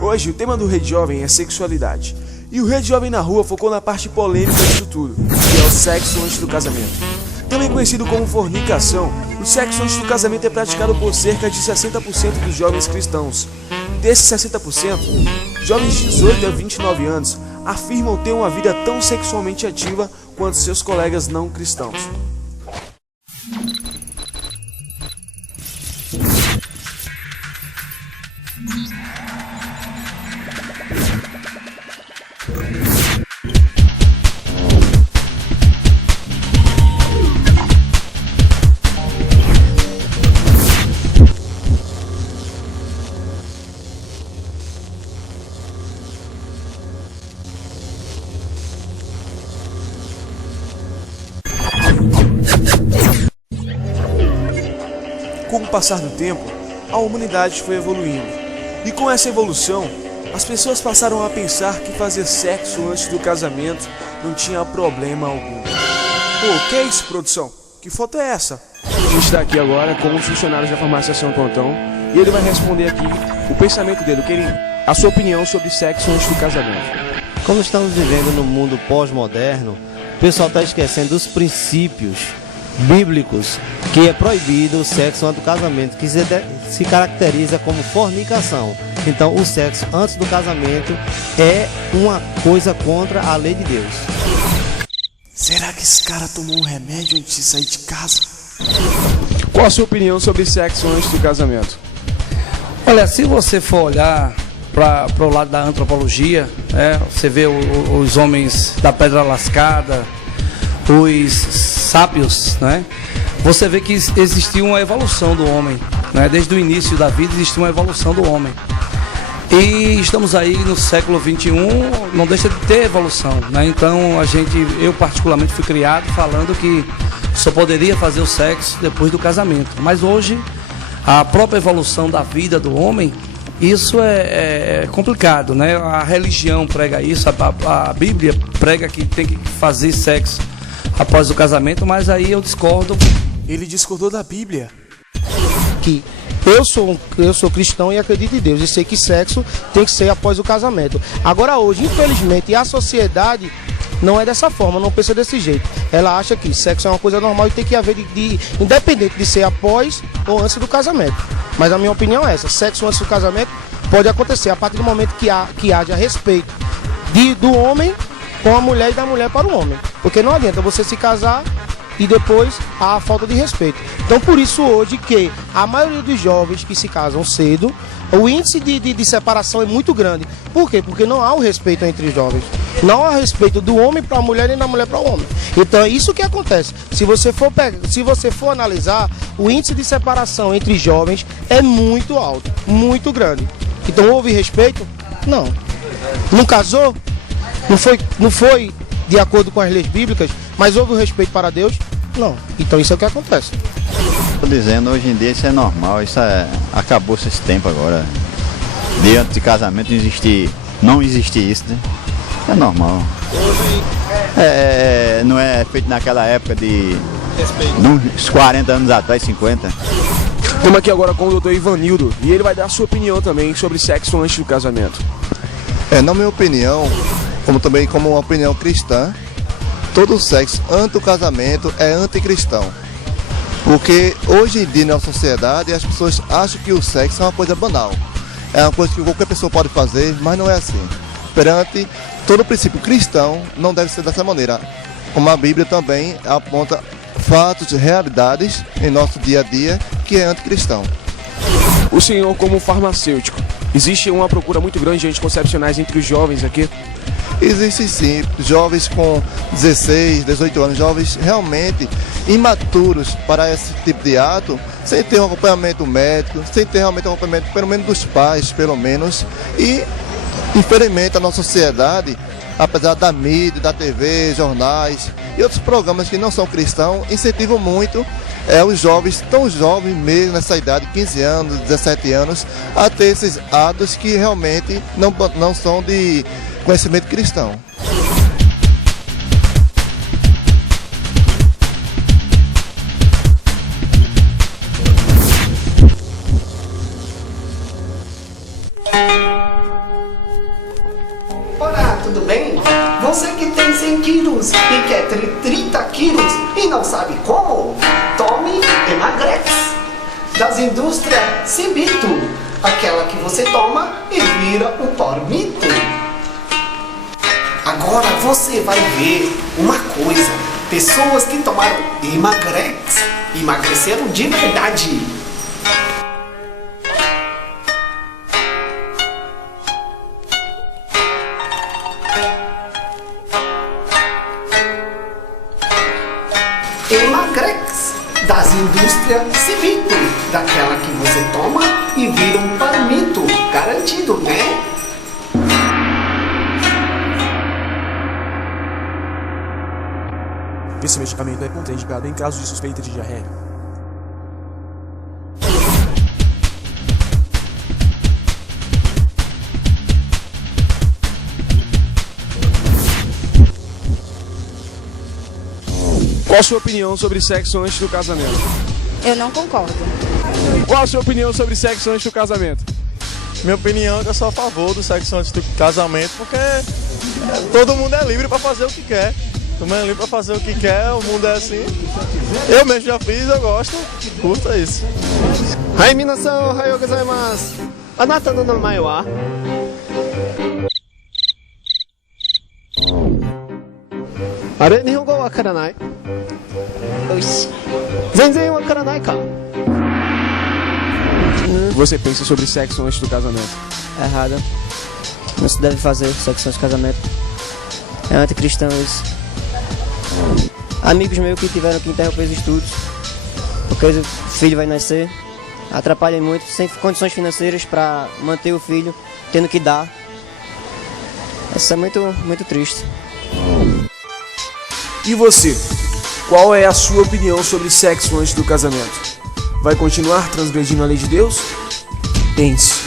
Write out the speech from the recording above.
Hoje o tema do Rede Jovem é sexualidade. E o Rede Jovem na Rua focou na parte polêmica disso tudo, que é o sexo antes do casamento. Também conhecido como fornicação, o sexo antes do casamento é praticado por cerca de 60% dos jovens cristãos. Desses 60%, jovens de 18 a 29 anos afirmam ter uma vida tão sexualmente ativa quanto seus colegas não cristãos. Com o passar do tempo, a humanidade foi evoluindo. E com essa evolução, as pessoas passaram a pensar que fazer sexo antes do casamento não tinha problema algum. Pô, que é isso, produção? Que foto é essa? A gente está aqui agora com um funcionário da farmácia São Pontão e ele vai responder aqui o pensamento dele, a sua opinião sobre sexo antes do casamento. Como estamos vivendo no mundo pós-moderno, o pessoal está esquecendo dos princípios bíblicos, que é proibido o sexo antes do casamento, que se caracteriza como fornicação. Então o sexo antes do casamento é uma coisa contra a lei de Deus. Será que esse cara tomou um remédio antes de sair de casa? Qual a sua opinião sobre sexo antes do casamento? Olha, se você for olhar para o lado da antropologia, você vê os homens da pedra lascada, os sábios, né? Você vê que existiu uma evolução do homem, né? Desde o início da vida existiu uma evolução do homem. E estamos aí no século XXI, não deixa de ter evolução, né? Então eu particularmente fui criado falando que só poderia fazer o sexo depois do casamento. Mas hoje, a própria evolução da vida do homem, isso é complicado, né? A religião prega isso, a Bíblia prega que tem que fazer sexo após o casamento, mas aí eu discordo. Ele discordou da Bíblia. Que eu sou cristão e acredito em Deus e sei que sexo tem que ser após o casamento. Agora hoje, infelizmente, a sociedade não é dessa forma, não pensa desse jeito. Ela acha que sexo é uma coisa normal e tem que haver independente de ser após ou antes do casamento. Mas a minha opinião é essa: sexo antes do casamento pode acontecer a partir do momento que haja respeito do homem com a mulher e da mulher para o homem. Porque não adianta você se casar e depois há a falta de respeito. Então por isso hoje que a maioria dos jovens que se casam cedo, o índice de separação é muito grande. Por quê? Porque não há o respeito entre os jovens. Não há respeito do homem para a mulher nem da mulher para o homem. Então é isso que acontece. Se você for analisar, o índice de separação entre jovens é muito alto, muito grande. Então houve respeito? Não. Não casou? Não foi de acordo com as leis bíblicas, mas houve o respeito para Deus? Não. Então isso é o que acontece. Estou dizendo, hoje em dia isso é normal, acabou-se esse tempo agora. De antes de casamento não existia isso, né? É normal. Não é feito naquela época de uns 40 anos atrás, 50. Estamos aqui agora com o doutor Ivanildo e ele vai dar a sua opinião também sobre sexo antes do casamento. Na minha opinião, também como uma opinião cristã, todo sexo antes do casamento é anticristão. Porque hoje em dia na sociedade as pessoas acham que o sexo é uma coisa banal. É uma coisa que qualquer pessoa pode fazer, mas não é assim. Perante todo princípio cristão, não deve ser dessa maneira. Como a Bíblia também aponta fatos, realidades em nosso dia a dia que é anticristão. O senhor, como farmacêutico, existe uma procura muito grande de anticoncepcionais entre os jovens aqui? Existe sim, jovens com 16, 18 anos, jovens realmente imaturos para esse tipo de ato, sem ter um acompanhamento médico, sem ter realmente um acompanhamento pelo menos dos pais, pelo menos. E infelizmente a nossa sociedade, apesar da mídia, da TV, jornais e outros programas que não são cristãos, incentivam muito os jovens, tão jovens mesmo nessa idade, 15 anos, 17 anos, a ter esses atos que realmente não são de conhecimento cristão. Olá, tudo bem? Você que tem 100 quilos e quer ter 30 quilos e não sabe como? Tome Emagrex, das indústrias Cibito, aquela que você toma e vira um palmito. Agora você vai ver uma coisa, pessoas que tomaram Emagrex emagreceram de verdade. Emagrex, das indústrias Cibito, daquela que você toma e vira um palmito, garantido, né? Esse medicamento é contraindicado em caso de suspeita de diarreia. Qual a sua opinião sobre sexo antes do casamento? Eu não concordo. Qual a sua opinião sobre sexo antes do casamento? Minha opinião é que eu sou a favor do sexo antes do casamento, porque todo mundo é livre para fazer o que quer. Todo mundo é livre para fazer o que quer, o mundo é assim. Eu mesmo já fiz, eu gosto, curto isso. Hai, minasan, ohayou gozaimasu. Anata no namae wa? Are, nihongo wakaranai? Oxi. Zenzen wakaranai ka? O que você pensa sobre sexo antes do casamento? Errada. Não se deve fazer sexo antes do casamento. É anticristão isso. Amigos meus que tiveram que interromper os estudos porque o filho vai nascer, atrapalham muito, sem condições financeiras para manter o filho, tendo que dar. Isso é muito triste. E você? Qual é a sua opinião sobre sexo antes do casamento? Vai continuar transgredindo a lei de Deus? Pense.